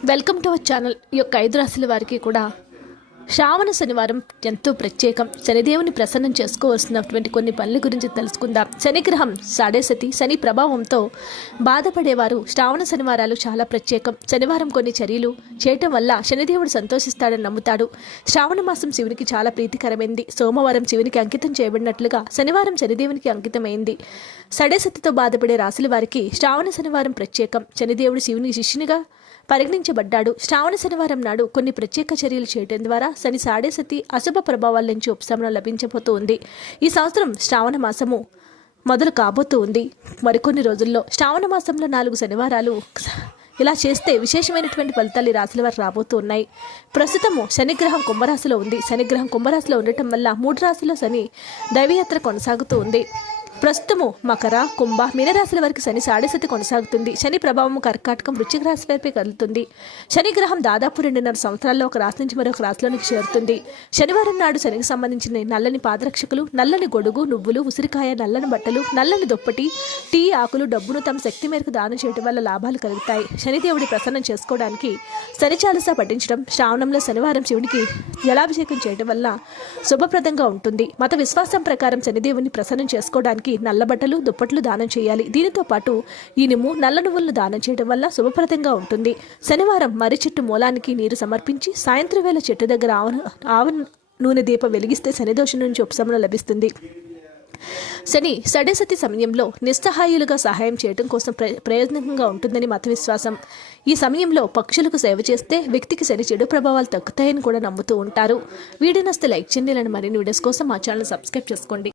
Welcome to our channel ఈ యొక్క ఐదు రాశుల వారికి కూడా శ్రావణ శనివారం ఎంతో ప్రత్యేకం. శనిదేవుని ప్రసన్నం చేసుకోవాల్సినటువంటి కొన్ని పనుల గురించి తెలుసుకుందాం. శనిగ్రహం సాడేసతి శని ప్రభావంతో బాధపడేవారు శ్రావణ శనివారాలు చాలా ప్రత్యేకం. శనివారం కొన్ని చర్యలు చేయటం వల్ల శనిదేవుడు సంతోషిస్తాడని నమ్ముతాడు. శ్రావణ మాసం శివునికి చాలా ప్రీతికరమైంది. సోమవారం శివునికి అంకితం చేయబడినట్లుగా శనివారం శనిదేవునికి అంకితమైంది. సడేసతితో బాధపడే రాశుల వారికి శ్రావణ శనివారం ప్రత్యేకం. శనిదేవుడు శివుని శిష్యునిగా పరిగణించబడ్డాడు. శ్రావణ శనివారం నాడు కొన్ని ప్రత్యేక చర్యలు చేయడం ద్వారా శని సాడేసతి అశుభ ప్రభావాల నుంచి ఉపశమనం లభించబోతూ ఉంది ఈ సంవత్సరం శ్రావణ మాసము మొదలు కాబోతూ ఉంది మరికొన్ని రోజుల్లో శ్రావణ మాసంలో నాలుగు శనివారాలు ఇలా చేస్తే విశేషమైనటువంటి ఫలితాలు ఈ రాశుల వారు రాబోతూ ఉన్నాయి ప్రస్తుతము శనిగ్రహం కుంభరాశిలో ఉంది. శనిగ్రహం కుంభరాశిలో ఉండటం వల్ల మూడు రాశుల్లో శని దైవయాత్ర కొనసాగుతూ ఉంది ప్రస్తుతము మకర కుంభ మీనరాశుల వారికి శని సాడేసతి కొనసాగుతుంది. శని ప్రభావం కర్కాటకం వృశ్చిక రాశి వైపే కదులుతుంది. శని గ్రహం దాదాపు రెండున్నర సంవత్సరాల్లో ఒక రాశి నుంచి మరొక రాశిలోనికి చేరుతుంది. శనివారం నాడు శనికి సంబంధించిన నల్లని పాదరక్షకులు నల్లని గొడుగు నువ్వులు ఉసిరికాయ నల్లని బట్టలు నల్లని దుప్పటి టీ ఆకులు డబ్బును తమ శక్తి మేరకు దానం చేయడం వల్ల లాభాలు కలుగుతాయి. శనిదేవుడి ప్రసన్నం చేసుకోవడానికి శని చాలస పఠించడం శ్రావణంలో శనివారం శివుడికి జలాభిషేకం చేయడం వల్ల శుభప్రదంగా ఉంటుంది. మత విశ్వాసం ప్రకారం శనిదేవుని ప్రసన్నం చేసుకోవడానికి నల్ల బట్టలు దుప్పట్లు దానం చేయాలి. దీనితో పాటు ఇనుము నల్ల నువ్వులను దానం చేయడం వల్ల శుభప్రదంగా ఉంటుంది. శనివారం మర్రి చెట్టు మూలానికి నీరు సమర్పించి సాయంత్రం వేళ చెట్టు దగ్గర ఆవ ఆవ నూనె దీపం వెలిగిస్తే శనిదోషం నుంచి ఉపశమనం లభిస్తుంది. శని సడేసతి సమయంలో నిస్సహాయులుగా సహాయం చేయడం కోసం ప్ర ఉంటుందని మత విశ్వాసం ఈ సమయంలో పక్షులకు సేవ చేస్తే వ్యక్తికి శని చెడు ప్రభావాలు తగ్గుతాయని కూడా నమ్ముతూ ఉంటారు. వీడియోనస్తే లైక్ చేయండి. ఇలాంటి మరిన్ని వీడియోస్ కోసం మా ఛానల్ సబ్స్క్రైబ్ చేసుకోండి.